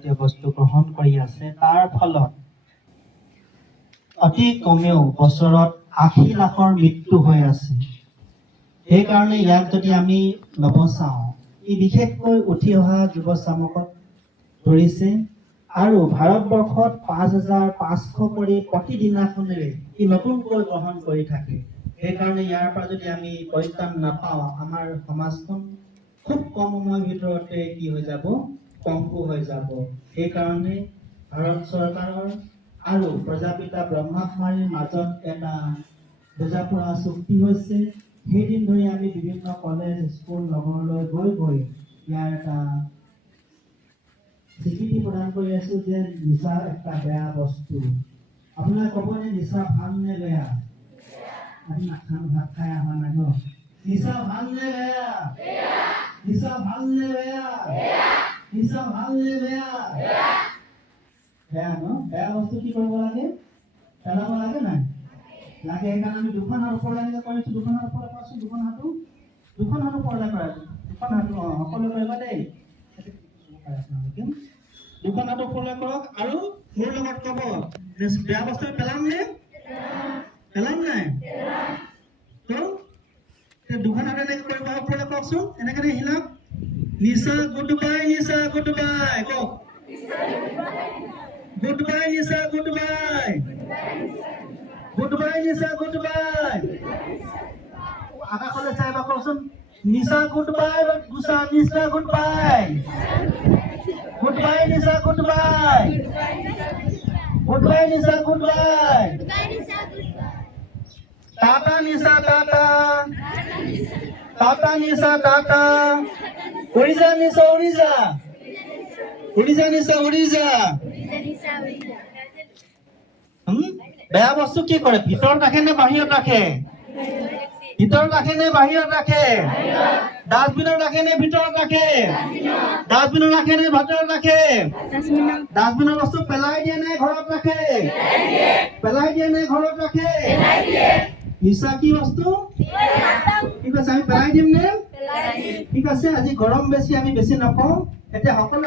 জাতীয় বস্তু গ্ৰহণ কৰি আছে, তাৰ ফলত অতি কমেও বছৰত ৮০ লাখৰ মৃত্যু হৈ আছে। সেইকাৰণে ইয়াক যদি আমি নবচাওঁ, ই বিশেষকৈ উঠি অহা যুৱ চামক ধৰিছে আৰু ভাৰতবৰ্ষত ৫,৫০০ কৰি প্ৰতিদিনাখনেৰে ই নতুনকৈ গ্ৰহণ কৰি থাকে। সেইকাৰণে ইয়াৰ পৰা যদি আমি পৰিত্ৰাণ নাপাওঁ, আমাৰ সমাজখন খুব কম সময়ৰ ভিতৰতে কি হৈ যাব, পংগু হৈ যাব। সেইকাৰণে ভাৰত চৰকাৰৰ আৰু প্ৰজাপিতা ব্ৰহ্মাকুমাৰীৰ মাজত এটা বুজাপৰা চুক্তি হৈছে। সেইদিন ধৰি আমি বিভিন্ন কলেজ স্কুল নগৰলৈ গৈ ইয়াৰ এটা স্বীকৃতি প্ৰদান কৰি আছো যে নিচা একটা বেয়া বস্তু। আপোনাক ক'বনে নিচা ভাল নে বেয়া? আজি নাখান ভাত খাই অহা নাই ন? নিচা ভাল নে বেয়া? নিচা ভাল নে বেয়া? নিচা ভাল নে বেয়া? বেয়া ন? বেয়া বস্তু কি কৰিব লাগে? পেলাব লাগে নাই? লাগে। সেইকাৰণে আমি দুখন হাত ওপৰলৈ কৰিছো। দুখন হাত ওপৰলৈ কৰাচোন। দুখন হাত ওপৰলৈ কৰা। দুখন হাত সকলো কৰিবা দেই। দুখন হাত ওপৰলৈ কৰক আৰু মোৰ লগত ক'ব, বেয়া বস্তু পেলাম নে? পেলাম নাই? তো দুখন হাত এনেকৈ কৰিব, ওপৰলৈ কওকচোন। এনেকৈ হিলক। নিচা গুড বাই, নিচা গুড বাই। কওক। গুড বাই নিচা, গুড বাই। গুড বাই নিচা, গুড বাই। আকাশলৈ চাই বা কওকচোন। নিচা গুড বাই, নিচা গুড বাই। গুড বাই নিচা, গুড বাই। গুড বাই নিচা, গুড বাই। টাটা নিচা, টাটা। টাটা নিচা, টাটা। উৰিজা নিচা, উৰিজা। উৰিজা নিচা, উৰিজা। বেয়া বস্তু কি কৰে? ভিতৰত ৰাখে নে বাহিৰত ৰাখে? ভিতৰত ৰাখে নে বাহিৰত ৰাখে? ডাষ্টবিনত ৰাখে নে ভিতৰত ৰাখে? ডাষ্টবিনত ৰাখে নে ভিতৰত ৰাখে? ডাষ্টবিনৰ বস্তু পেলাই দিয়ে নে ঘৰত ৰাখে? পেলাই দিয়ে নে ঘৰত ৰাখে? নিচা কি বস্তু? ঠিক আছে, আমি পেলাই দিম নে? ঠিক আছে, আজি গৰম বেছি, আমি বেছি নাপাওঁ। এতিয়া সকলো